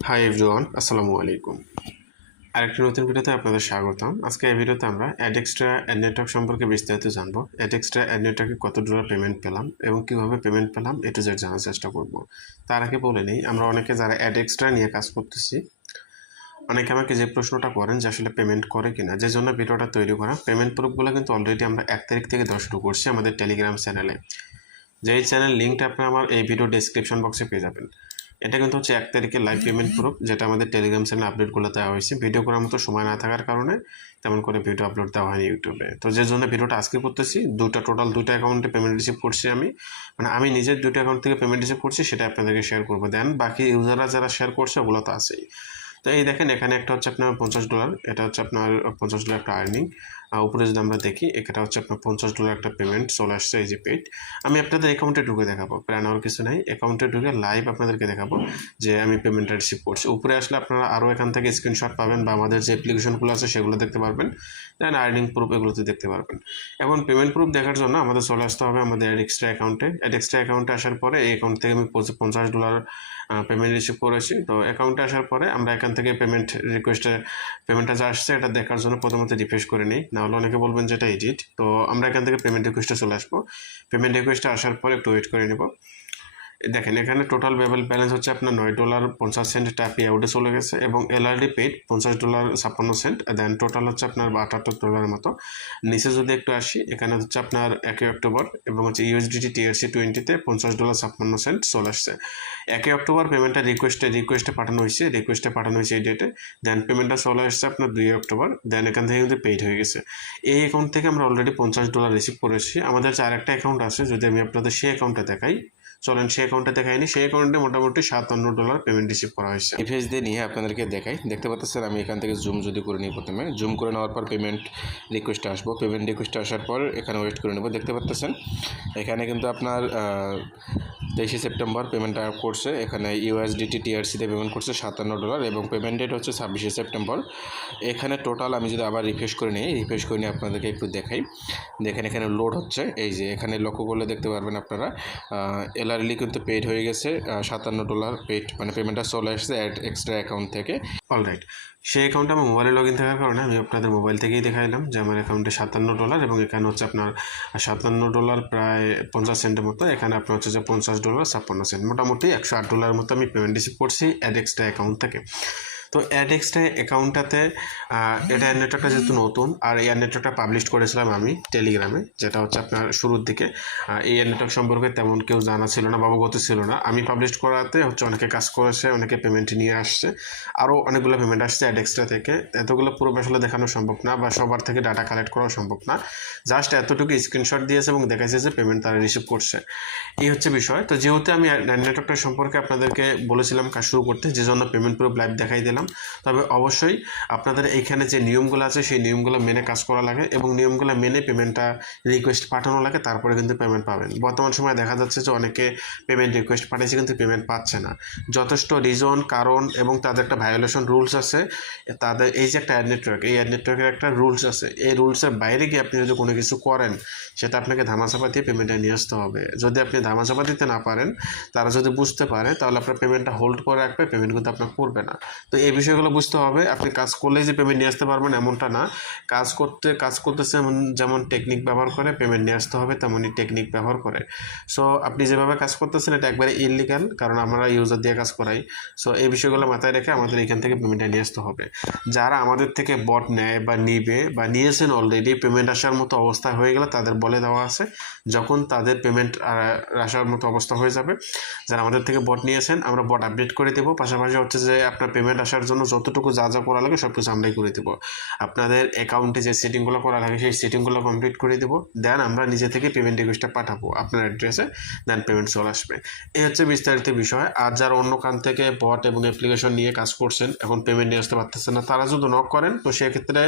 Hi everyone, আসসালামু আলাইকুম। আরেকটি নতুন ভিডিওতে আপনাদের স্বাগতম। আজকে এই ভিডিওতে আমরা অ্যাডএক্সট্রা অ্যাড নেটওয়ার্ক সম্পর্কে বিস্তারিত জানবো। অ্যাডএক্সট্রা অ্যাড নেটওয়ার্কে কত ডলার পেমেন্ট পেলাম এবং কীভাবে পেমেন্ট পেলাম এ টু জেড জানার চেষ্টা করব। তার আগে বলে নিই, আমরা অনেকে যারা অ্যাডএক্সট্রা নিয়ে কাজ করতেছি, অনেকে আমাকে যে প্রশ্নটা করেন যে আসলে পেমেন্ট করে কিনা, যে জন্য ভিডিওটা তৈরি করা। পেমেন্ট প্রুফগুলো কিন্তু অলরেডি আমরা 1 তারিখ থেকে দেওয়া শুরু করছি আমাদের টেলিগ্রাম চ্যানেলে। যেই চ্যানেল লিঙ্কটা আপনি আমার এই ভিডিও ডেসক্রিপশন বক্সে পেয়ে যাবেন। এটা কিন্তু হচ্ছে 1 তারিখের লাইভ পেমেন্ট প্রুফ, যেটা আমাদের টেলিগ্রাম চ্যানেলে আপডেটগুলো দেওয়া হয়েছে। ভিডিও করার মতো সময় না থাকার কারণে তেমন করে ভিডিও আপলোড দেওয়া হয়নি ইউটিউবে। তো যে জন্য ভিডিওটা আজকে করতেছি, টোটাল দুইটা অ্যাকাউন্টে পেমেন্ট রিসিভ করছি আমি নিজের দুইটা অ্যাকাউন্ট থেকে পেমেন্ট রিসিভ করছি, সেটা আপনাদেরকে শেয়ার করবো। দেন বাকি ইউজাররা যারা শেয়ার করছে ওগুলো তো আছেই। তো এই দেখেন, এখানে একটা হচ্ছে আপনার $50, এটা হচ্ছে আপনার $50 একটা আর্নিং। উপরে যদি আমরা দেখি, এটা হচ্ছে আপনার $50 একটা পেমেন্ট চলে আসছে, এই যে পেড। আমি আপনাদের অ্যাকাউন্টে ঢুকে দেখাবো, প্ল্যান আর কিছু নাই। অ্যাকাউন্টে ঢুকে লাইভ আপনাদেরকে দেখাবো যে আমি পেমেন্টটা রিসিভ করছি। উপরে আসলে আপনারা আরও এখান থেকে স্ক্রিনশট পাবেন বা আমাদের যে অ্যাপ্লিকেশনগুলো আছে সেগুলো দেখতে পারবেন। দেন আর্নিং প্রুফ এগুলোতে দেখতে পারবেন। এখন পেমেন্ট প্রুফ দেখার জন্য আমাদের চলে আসতে হবে আমাদের অ্যাডএক্সট্রা অ্যাকাউন্টে। অ্যাডএক্সট্রা অ্যাকাউন্টে আসার পরে এই অ্যাকাউন্ট থেকে আমি $50 পেমেন্ট রিসিভ করেছি। তো অ্যাকাউন্টে আসার পরে আমরা এখান থেকে পেমেন্ট পেমেন্টটা যা আসছে এটা দেখার জন্য প্রথমত রিফ্রেশ করে নিই, নাহলে অনেকে বলবেন যে এটা এডিট। তো আমরা এখান থেকে পেমেন্ট রিকোয়েস্টে চলে আসবো। পেমেন্ট রিকোয়েস্টে আসার পরে একটু ওয়েট করে নেব। দেখেন, এখানে টোটাল ব্যালেন্স হচ্ছে আপনার $9.50 টাকা পে আউটে চলে গেছে এবং এলআরডি পেড $50.56। দেন টোটাল হচ্ছে আপনার $78 মতো। নিচে যদি একটু আসি, এখানে হচ্ছে আপনার 1 অক্টোবর এবং হচ্ছে ইউএসডিটি TRC20-তে $50.56 চলে আসছে। 1 অক্টোবর পেমেন্টটা রিকোয়েস্টে পাঠানো হয়েছে এই ডেটে। দেন পেমেন্টটা চলে আসছে আপনার 2 অক্টোবর। দেন এখান থেকে কিন্তু পেইড হয়ে গেছে। এই অ্যাকাউন্ট থেকে আমরা অলরেডি $50 রিসিভ করেছি। আমাদের আরেকটা অ্যাকাউন্ট আছে, যদি আমি আপনাদের সেই অ্যাকাউন্টটা দেখাই, চলেন সেই অ্যাকাউন্টে দেখাইনি। সেই অ্যাকাউন্টে মোটামুটি $57 পেমেন্ট রিসিভ করা হয়েছে। ইফেস দিয়ে নিয়ে আপনাদেরকে দেখাই। দেখতে পাচ্ছেন আমি এখান থেকে জুম যদি করে নিই, প্রথমে জুম করে নেওয়ার পর পেমেন্ট রিকোয়েস্টে আসবো। পেমেন্ট রিকোয়েস্টে আসার পর এখানে ওয়েট করে নেব। দেখতে পাচ্ছেন এখানে কিন্তু আপনার 23 সেপ্টেম্বর পেমেন্টটা করছে। এখানে ইউএসডিটি টিআরসিতে পেমেন্ট করছে $57 এবং পেমেন্ট ডেট হচ্ছে 26 সেপ্টেম্বর। এখানে টোটাল আমি যদি আবার রিফ্রেশ করে নিই আপনাদেরকে একটু দেখাই। দেখেন এখানে লোড হচ্ছে, এই যে এখানে লক্ষ্য করলে দেখতে পারবেন আপনারা এলআরএলই কিন্তু পেড হয়ে গেছে। $57 পেড, মানে পেমেন্টটা চলে আসছে এক্সট্রা অ্যাকাউন্ট থেকে। অলরাইট, সেই অ্যাকাউন্টে আমার মোবাইলে লগ ইন থাকার কারণে আমি আপনাদের মোবাইল থেকেই দেখাইলাম যে আমার অ্যাকাউন্টে $57 এবং এখানে হচ্ছে আপনার $57 প্রায় 50 সেন্টের মতো। এখানে আপনার হচ্ছে যে $50.56, মোটামুটি $108 মতো আমি পেমেন্ট রিসিভ করছি অ্যাডএক্সট্রা অ্যাকাউন্ট থেকে। তো অ্যাডএক্সট্রা অ্যাকাউন্টটাতে এটা নেটওয়ার্কটা যেহেতু নতুন, আর এই নেটওয়ার্কটা পাবলিশ করেছিলাম আমি টেলিগ্রামে, যেটা হচ্ছে আপনার শুরুর দিকে। এই নেটওয়ার্ক সম্পর্কে তেমন কেউ জানা ছিল না বা অবগত ছিল না। আমি পাবলিশ করাতে হচ্ছে অনেকে কাজ করেছে, অনেকে পেমেন্ট নিয়ে আসছে, আরও অনেকগুলো পেমেন্ট আসছে অ্যাডএক্সট্রা থেকে। এতগুলো পুরো আসলে দেখানো সম্ভব না বা সবার থেকে ডাটা কালেক্ট করাও সম্ভব না। জাস্ট এতটুকু স্ক্রিনশট দিয়েছে এবং দেখাচ্ছে যে পেমেন্ট তারা রিসিভ করছে, এই হচ্ছে বিষয়। তো যেহেতু আমি নেটওয়ার্কটা সম্পর্কে আপনাদেরকে বলেছিলাম কাজ শুরু করতে, যে জন্য পেমেন্ট পুরো লাইভ দেখাই দিলাম। তবে অবশ্যই আপনাদের এইখানে যে নিয়মগুলো আছে সেই নিয়মগুলো মেনে কাজ করা লাগে এবং নিয়মগুলো মেনে পেমেন্টটা রিকোয়েস্ট পাঠানো লাগে, তারপরে কিন্তু পেমেন্ট পাবেন। বর্তমান সময়ে দেখা যাচ্ছে যে অনেকে পেমেন্ট রিকোয়েস্ট পাঠিয়েছে কিন্তু পেমেন্ট পাচ্ছে না। যথেষ্ট রিজন, কারণ এবং তাদের একটা ভায়োলেশন রুলস আছে। তাদের এই যে একটা অ্যাড নেটওয়ার্ক, এই অ্যাড নেটওয়ার্কের একটা রুলস আছে। এই রুলসের বাইরে গিয়ে আপনি যদি কোনো কিছু করেন, সেটা আপনাকে ধামাচাপা দিয়ে পেমেন্টটা নিয়ে আসতে হবে। যদি আপনি ধামাচাপা দিতে না পারেন, তারা যদি বুঝতে পারে, তাহলে আপনার পেমেন্টটা হোল্ড করে রাখবে, পেমেন্ট কিন্তু আপনার করবে না। তো এই বিষয়গুলো বুঝতে হবে। আপনি কাজ করলেই যে পেমেন্ট নিয়ে আসতে পারবেন এমনটা না। কাজ করতেছে যেমন টেকনিক ব্যবহার করে পেমেন্ট নিয়ে আসতে হবে, তেমনই টেকনিক ব্যবহার করে। সো আপনি যেভাবে কাজ করতেছেন এটা একবারে ইললিগাল, কারণ আমরা ইউজার দিয়ে কাজ করাই। সো এই বিষয়গুলো মাথায় রেখে আমাদের এখান থেকে পেমেন্টটা নিয়ে আসতে হবে। যারা আমাদের থেকে বট নেয় বা নিবে বা নিয়েছেন অলরেডি, পেমেন্ট আসার মতো অবস্থা হয়ে গেলে তাদের বলে দেওয়া আছে, যখন তাদের পেমেন্ট আসার মতো অবস্থা হয়ে যাবে, যারা আমাদের থেকে বট নিয়েছেন আমরা বট আপডেট করে দেবো। পাশাপাশি হচ্ছে যে আপনার পেমেন্ট আসার জন্য যতটুকু যা করা লাগে সব কিছু আমরাই করে দেবো। আপনাদের অ্যাকাউন্টে যে সেটিংগুলো করা লাগে সেই সেটিংগুলো কমপ্লিট করে দেবো। দেন আমরা নিজে থেকে পেমেন্ট রিকোয়েস্টটা পাঠাবো আপনার অ্যাড্রেসে, দেন পেমেন্ট চলে আসবে। এই হচ্ছে বিস্তারিত বিষয়। আর যারা অন্য কান থেকে বট এবং অ্যাপ্লিকেশন নিয়ে কাজ করছেন, এখন পেমেন্ট নিয়ে আসতে পারতেছেন না, তারা যদি নক করেন তো সেক্ষেত্রে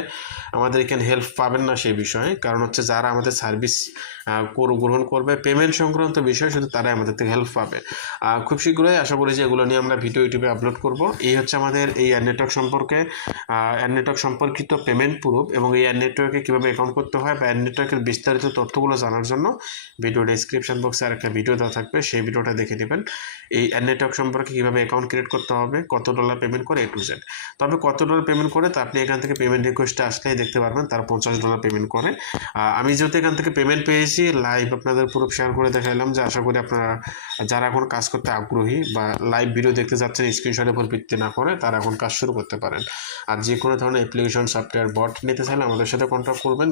আমাদের এখানে হেল্প পাবেন না সেই বিষয়ে। কারণ হচ্ছে যারা আমাদের সার্ভিস গ্রহণ করবে, পেমেন্ট সংক্রান্ত বিষয় শুধু তারাই আমাদের থেকে হেল্প পাবে। খুব শীঘ্রই আশা করি যে এগুলো নিয়ে আমরা ভিডিও ইউটিউবে আপলোড করব। এই হচ্ছে আমাদের এই এয়ার নেটওয়ার্ক সম্পর্কে এয়ার নেটওয়ার্ক সম্পর্কিত পেমেন্ট প্রুফ এবং এই এয়ার নেটওয়ার্কে কীভাবে অ্যাকাউন্ট করতে হয় বা এয়ার নেটওয়ার্কের বিস্তারিত তথ্যগুলো জানার জন্য ভিডিও ডেসক্রিপশন বক্সে আর একটা ভিডিও দেওয়া থাকবে, সেই ভিডিওটা দেখে নেবেন। এই এয়ার নেটওয়ার্ক সম্পর্কে কীভাবে অ্যাকাউন্ট ক্রিয়েট করতে হবে, কত ডলার পেমেন্ট করে A to Z। তবে কত ডলার পেমেন্ট করে তা আপনি এখান থেকে পেমেন্ট রিকোয়েস্টে আসলেই দেখতে পারবেন, তারা $50 পেমেন্ট করে। আমি যেহেতু এখান থেকে পেমেন্ট পেয়েছি, লাইভ আপনাদের প্রুফ শেয়ার করে দেখাইলাম যে আশা করি আপনারা যারা এখন কাজ করতে আগ্রহী বা লাইভ ভিডিও দেখতে যাচ্ছেন স্ক্রিনশটের উপর ভিত্তি না করে, তারা এখন কাজ শুরু করতে পারেন। আর যে কোনো ধরনের অ্যাপ্লিকেশন, সফটওয়্যার, বট নিতে চাইলে আমাদের সাথে কন্ট্যাক্ট করবেন।